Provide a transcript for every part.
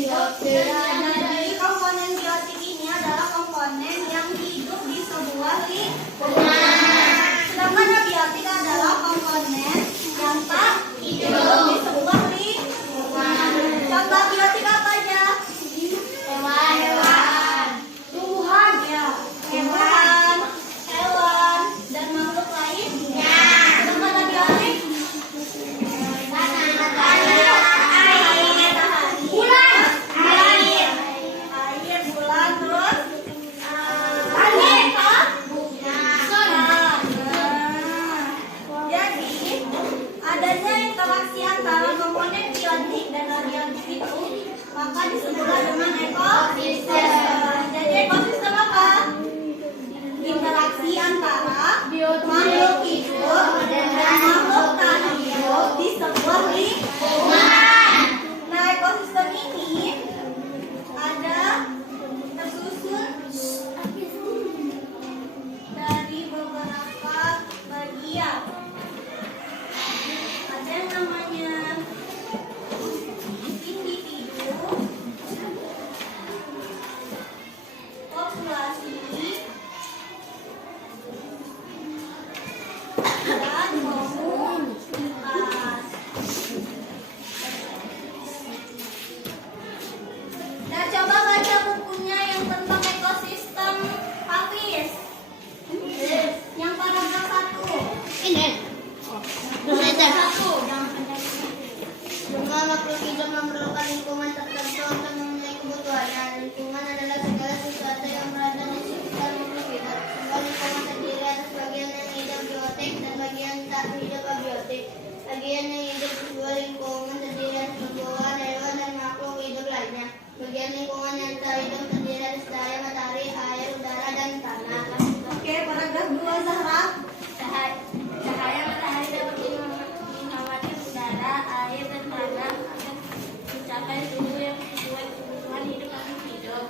Jadi komponen biotik ini adalah komponen yang hidup di sebuah lingkungan. Sedangkan abiotik adalah komponen yang tak hidup di sebuah lingkungan. Contoh abiotik apa aja? Hewan, tumbuhan, ya. Hewan, dan makhluk lainnya. Sedangkan abiotik maka disebutlah dengan ekosistem. Jadi ekosistem apa? Interaksi antara makhluk hidup dan makhluk tak hidup di sebuah lingkungan. Nah, ekosistem ini ada tersusun dari beberapa bagian. Ada yang namanya populasi dan komunitas. Nah, coba baca bukunya yang tentang ekosistem, Hafiz. Yang paragraf 1. Ini. Semua makhluk hidup memerlukan lingkungan tertentu untuk memenuhi kebutuhannya. Lingkungan adalah segala sesuatu yang berada di sekitar makhluk hidup. Semua lingkungan terdiri atas bagian yang hidup biotik dan bagian tak hidup abiotik. Bagian yang hidup di sebuah lingkungan terdiri atas tumbuhan, hewan, dan makhluk hidup lainnya. Bagian lingkungan yang tak hidup terdiri atas cahaya matahari, air, udara, dan tanah. Oke, paragraf 2, Zahra. Cahaya matahari dapat mengawasi udara, air, dan tanah agar mencapai suhu yang sesuai kebutuhan hidup makhluk hidup.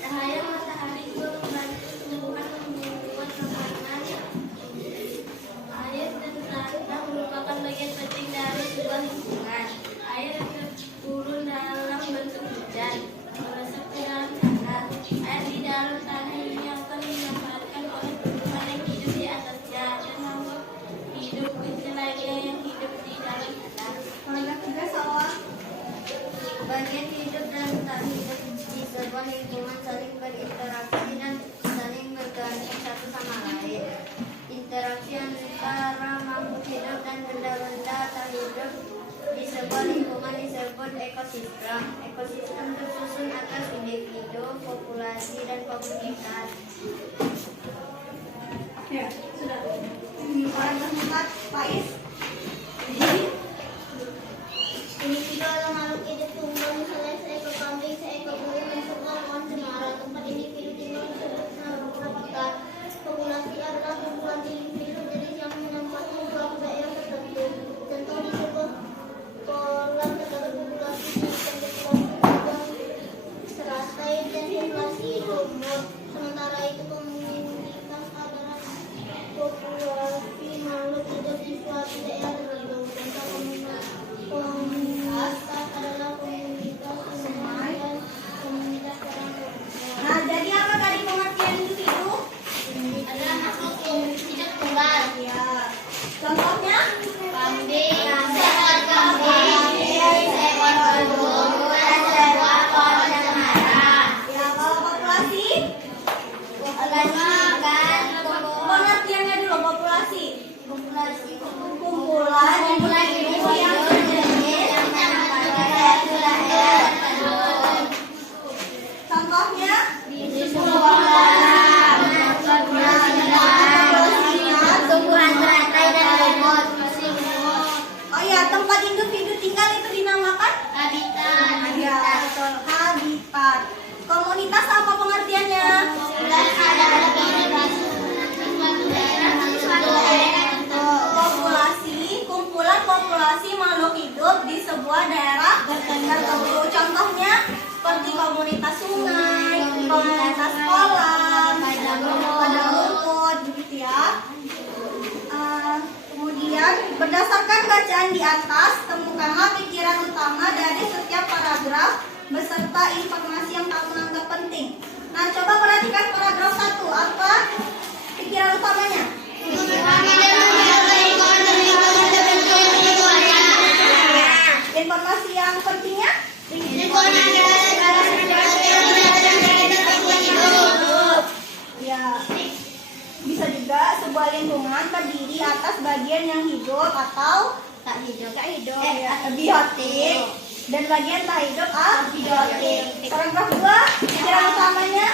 Cahaya matahari juga membantu tumbuhan membuat makanan. Air dan tanah merupakan bagian penting dari sebuah lingkungan. Air turun dalam bentuk hujan, meresap ke dalam tanah. Air di dalam tanah ini akan dimanfaatkan oleh tumbuhan yang hidup di atasnya dan makhluk hidup kecil lainnya yang hidup di dalam tanah. Paragraf 3, Sawah. Bagian hidup dan tak hidup di sebuah lingkungan saling berinteraksi dan saling bergantung satu sama lain. Interaksi antara makhluk hidup dan benda-benda tak hidup di sebuah lingkungan disebut ekosistem. Ekosistem tersusun atas individu, populasi, dan komunitas. Ya, sudah. Paragraf 4, Faiz. Individu adalah makhluk hidup tunggal, misalnya seekor kambing, seekor burung, dan sebuah pohon cemara. Tempat individu tinggal disebut habitat. Populasi adalah kumpulan individu jenis yang menempati suatu daerah tertentu. Contoh di sebuah kolam terdapat populasi teratai dan populasi lumut. Sementara itu komunitas adalah populasi makhluk hidup di suatu daerah tertentu. Contoh komunitas adalah komunitas sungai dan komunitas orang. Nah, jadi apa tadi pengertian individu? Adalah makhluk hidup tunggal. Ya. Contohnya? Kambing, seekor kambing, seekor burung, dan sebuah pohon cemara. Ya, kalau populasi? Pengertiannya dulu, populasi. Populasi Kumpulan individu yang jenis yang menempatkan daerah tertentu. contohnya? Di sebuah kolam, tumbuhan teratai dan lumut. Oh ya, tempat individu tinggal itu dinamakan? Habitat. Ya, betul. Habitat. Komunitas apa pengertiannya? Komunitas adalah suatu daerah tertentu. Populasi, kumpulan populasi makhluk hidup di sebuah daerah tertentu. Contohnya seperti komunitas sungai, komunitas kolam, padang rumput, begitu ya. Kemudian berdasarkan bacaan di atas, temukanlah pikiran utama utama dari setiap paragraf beserta informasi yang kamu anggap penting. Nah, coba perhatikan paragraf 1. Apa pikiran utamanya? Informasi yang pentingnya? Ya, bisa juga sebuah lingkungan terdiri atas bagian yang hidup atau Tak hidup. biotik dan bagian tak hidup abiotik. Paragraf 2, pikiran utamanya?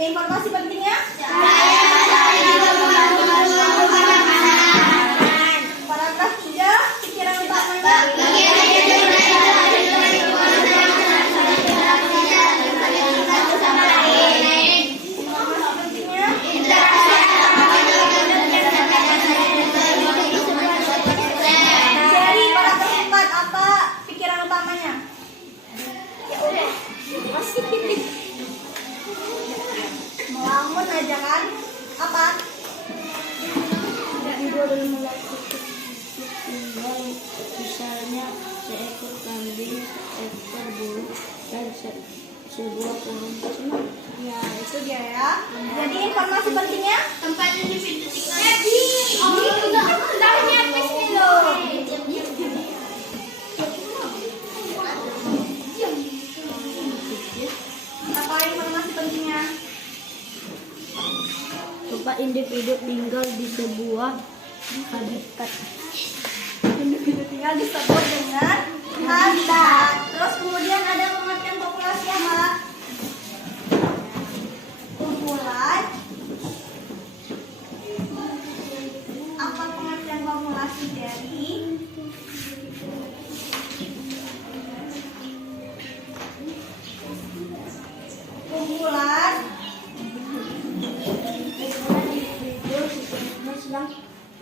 Informasi pentingnya? Paragraf 3, pikiran utamanya? Informasi pentingnya? Dari paragraf 4, apa pikiran utamanya? Ya udah, masih pilih. Melamun aja kan? Apa? Misalnya seekor kambing, seekor burung, dan sebuah pohon cemara. Ya, itu dia ya. Jadi informasi pentingnya? Tempat individu tinggal. Daunnya habis nih loh. Apa informasi pentingnya? Tempat individu tinggal di sebuah habitat. Individu tinggal disebut dengan habitat. Terus kemudian ada pengertian populasi apa? Kumpulan. Apa pengertian populasi dari? Kumpulan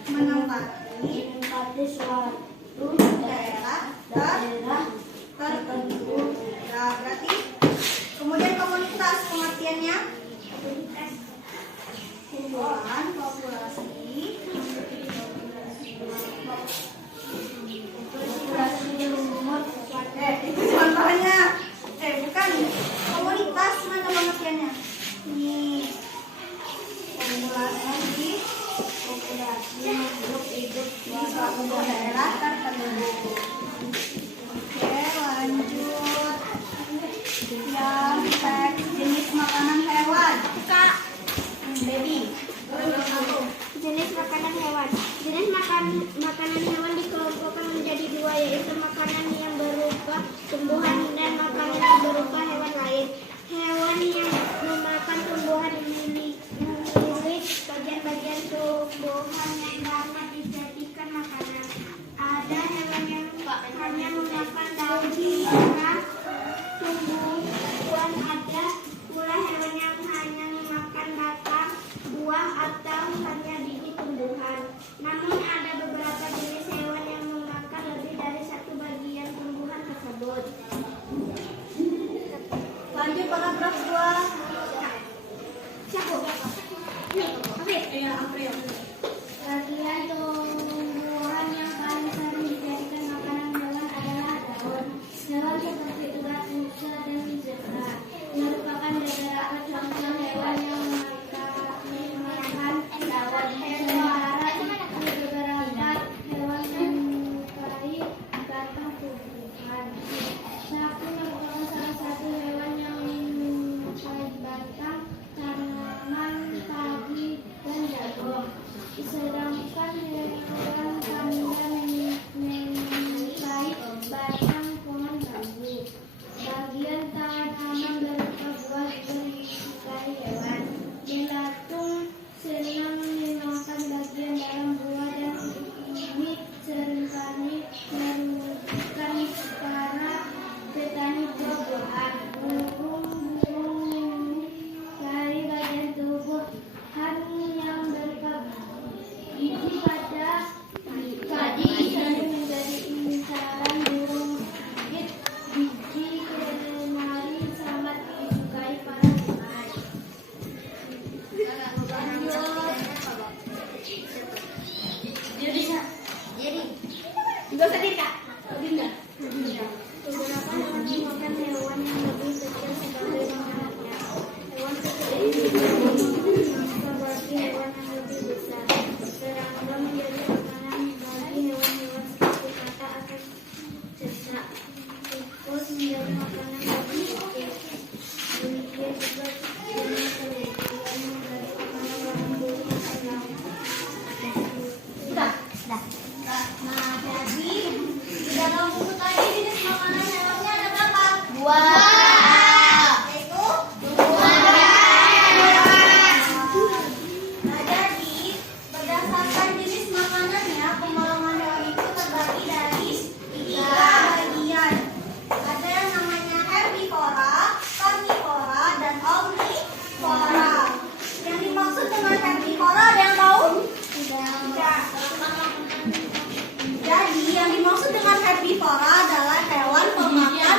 menempati suatu daerah tertentu. Ya, berarti kemudian komunitas pengertiannya kumpulan populasi umur. Itu contohnya. Bukan komunitas, mana pengertiannya? Ini populasi makhluk hidup di suatu daerah tertentu. Oke, lanjut. Yang teks jenis makanan hewan. Kak, baby. Jenis makanan hewan. Jenis makanan hewan dikelompokkan menjadi dua, yaitu makanan yang berupa tumbuhan dan makanan yang berupa hewan lain. Hewan yang memakan tumbuhan memiliki bagian-bagian tumbuhan yang dapat dijadikan makanan. Ada hewan yang hanya memakan daun dan tumbuhan, ada pula hewan yang hanya memakan batang, buah, atau hanya biji tumbuhan. Namun ada beberapa jenis hewan yang memakan lebih dari satu bagian tumbuhan tersebut. Lanjut paragraf 2. Siapa? Ya, April. Bagian tumbuhan yang paling sering dijadikan makanan hewan adalah daun. Hewan seperti ulat, rusa, dan zebra merupakan beberapa contoh hewan yang memakan daun. Sementara beberapa hewan menyukai batang tumbuhan. Sapi merupakan salah satu hewan yang menyukai batang tanaman, padi, dan jagung. Sedangkan hewan panda menyukai batang pohon bambu. dari makanan bagi demikian juga jenis telur dari makanan berbuah dan Sudah. Nah, jadi di dalam buku tadi jenis makanan hewannya ada berapa? dua. Yaitu Nah, jadi berdasarkan jenis makanannya, pengolahan hewan itu terbagi dari 3 bagian. Ada yang namanya herbivora, karnivora, dan omnivora. Yang dimaksud dengan herbivora ada yang tahu? Tidak. Jadi yang dimaksud dengan herbivora adalah hewan pemakan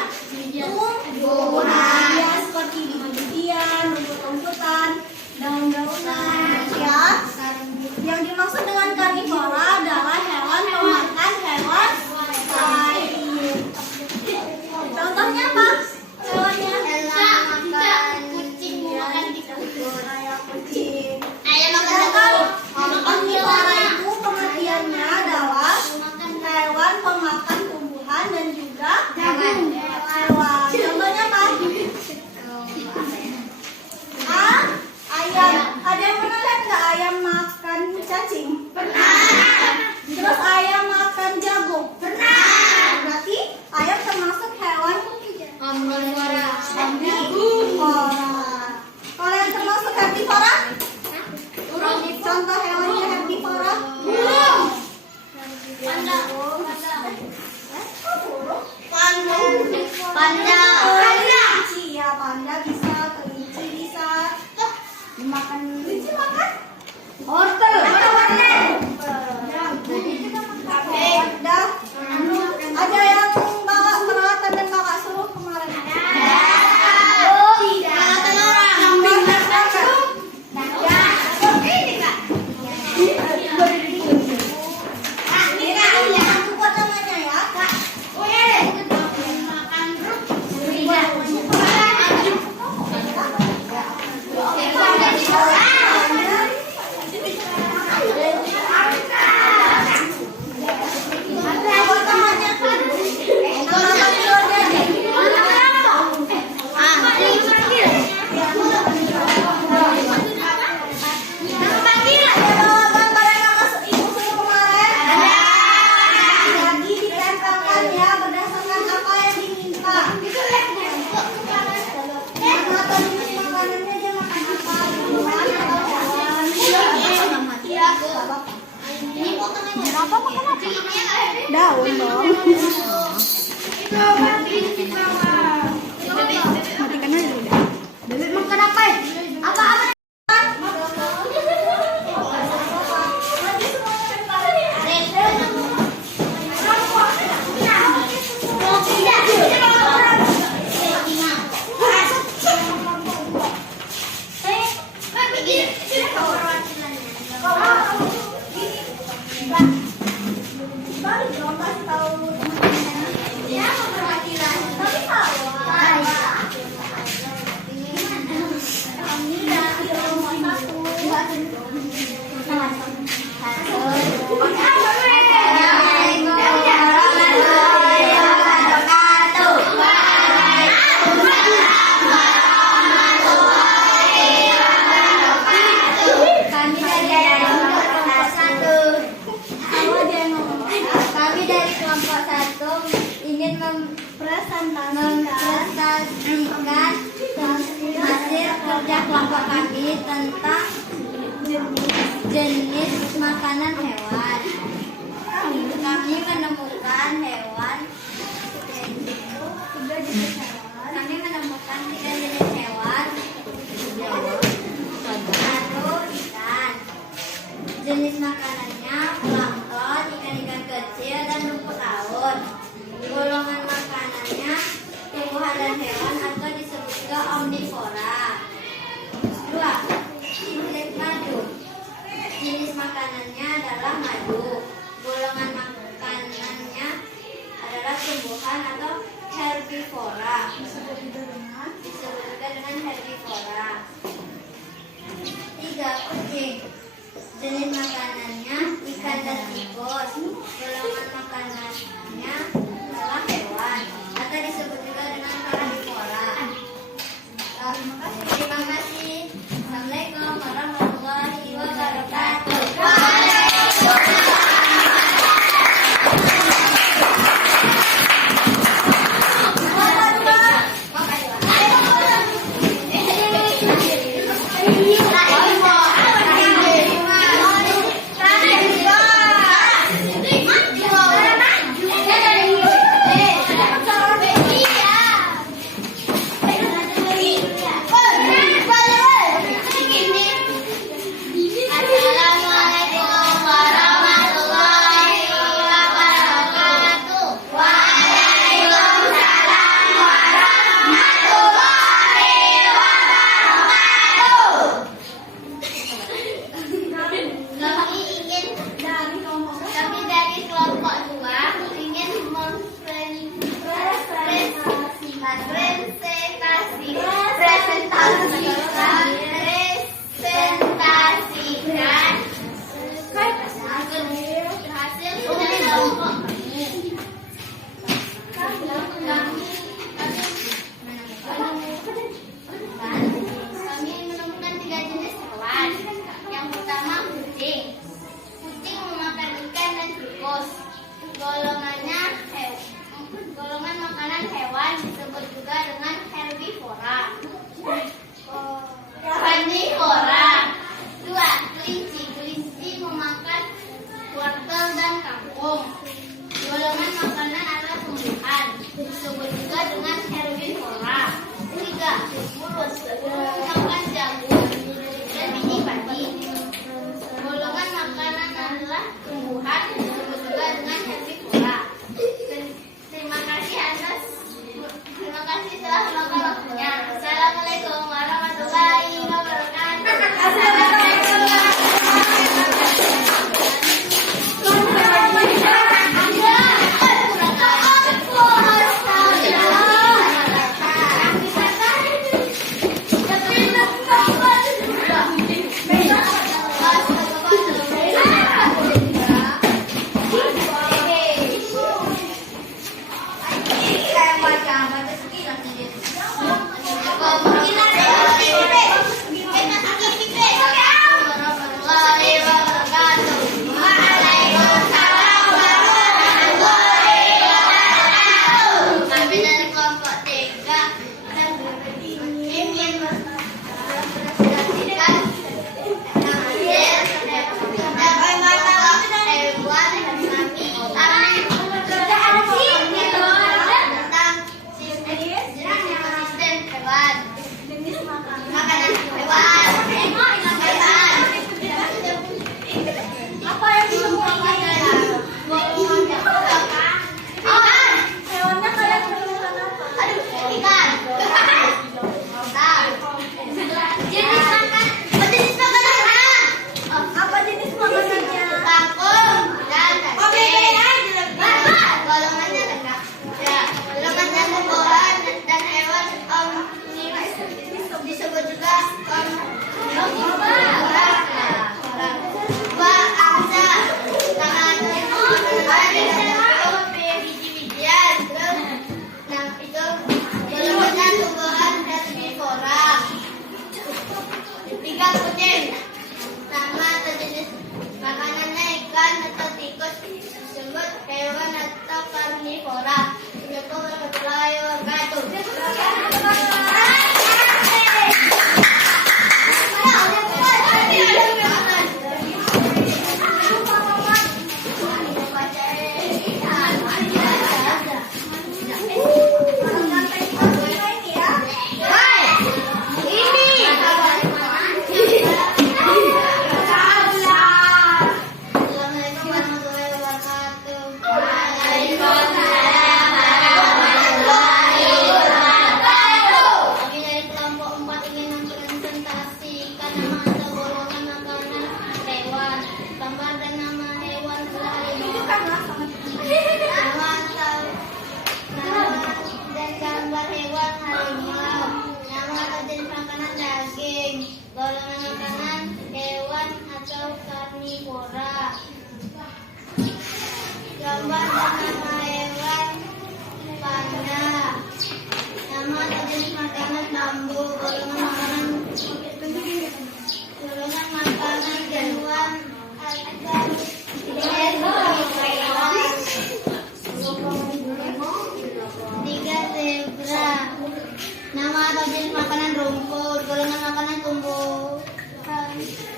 tumbuhan, ya seperti biji-bijian, rumput-rumputan, daun-daunan, ya. Yang dimaksud dengan karnivora adalah hewan pemakan hewan lain. Contohnya apa? Hewannya? Makan kucing, makan tikus. Kayak kucing. Ayam Sedangkan omnivora itu pengertiannya adalah hewan pemakan tumbuhan dan juga hewan. Contohnya apa? Ayam. Ada yang pernah lihat nggak ayam makan cacing? Pernah. Terus ayam makan jagung? Pernah. Berarti ayam termasuk hewan Omnivora. omnivora. Kalau yang termasuk herbivora? Contoh hewannya herbivora? Burung. Panda. Panda. Kelinci ya, panda bisa, kelinci bisa. Dimakan kelinci makan? Wortel. Ada. Ada yang bawa peralatan dan kakak suruh kemarin? Daun dong. Matikan aja udah. Bebek makan apa? Apa? Balik dong, kasih tahu teman-temannya. Tapi tahu. Kami dari nomor 1 ingin mempresentasikan hasil kerja kelompok kami tentang jenis makanan hewan. Kami menemukan tiga jenis hewan. 1. Ikan. Jenis makanannya plankton, ikan-ikan kecil, dan rumput laut. Golongan makanannya tumbuhan dan hewan atau disebut juga omnivora. 2. Jenis madu. Jenis makanannya adalah madu. Golongan makanannya adalah tumbuhan atau herbivora. Disebut juga dengan herbivora. 3. Kucing. Jenis makanannya ikan dan tikus. Golongan makanannya adalah hewan atau disebut juga dengan Kami menemukan 3 jenis hewan. Yang pertama kucing. Kucing memakan ikan dan tikus. Golongan makanan hewan disebut juga dengan herbivora. Karnivora. 2. Kelinci. Kelinci memakan wortel dan kangkung. Golongan makanan adalah tumbuhan, disebut juga dengan herbivora. 3. Urus. Makan jagung dan biji padi. Golongan makanan adalah tumbuhan, disebut juga dengan herbivora. Terima kasih telah meluangkan waktunya. Assalamualaikum warahmatullahi wabarakatuh.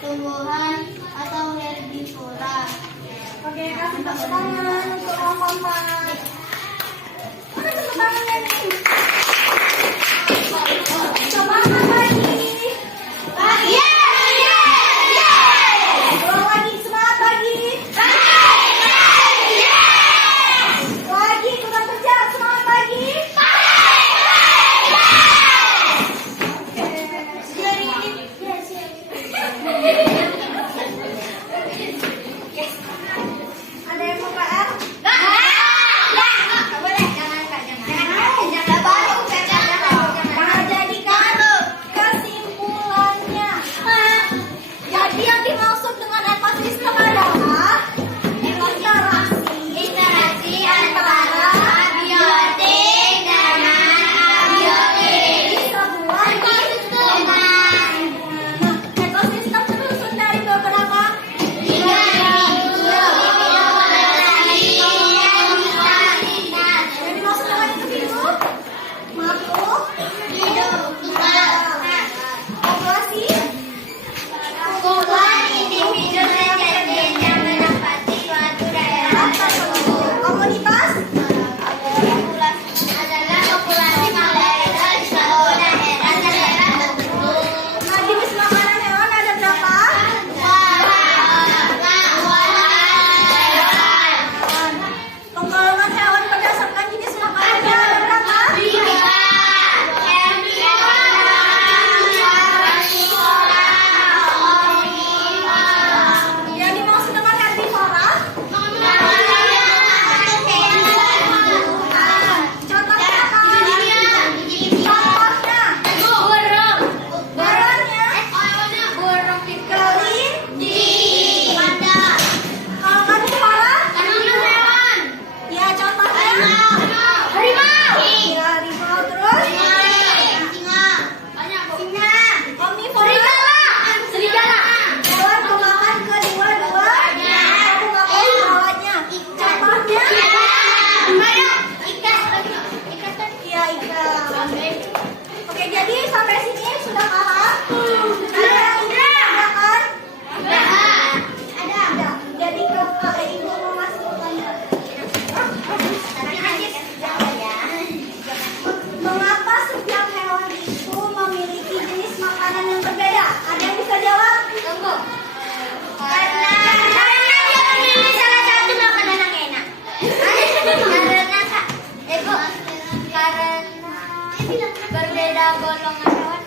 tumbuhan atau herbivora. Oke, kasih tepuk tangan untuk orang kompak. Mana tepuk tangannya nih? Semangat lagi. Ulang lagi, semangat lagi. Lagi, kurang kerja, semangat lagi. Ada yang mau PR? Nggak boleh, jangan. Berbeda golongan hewan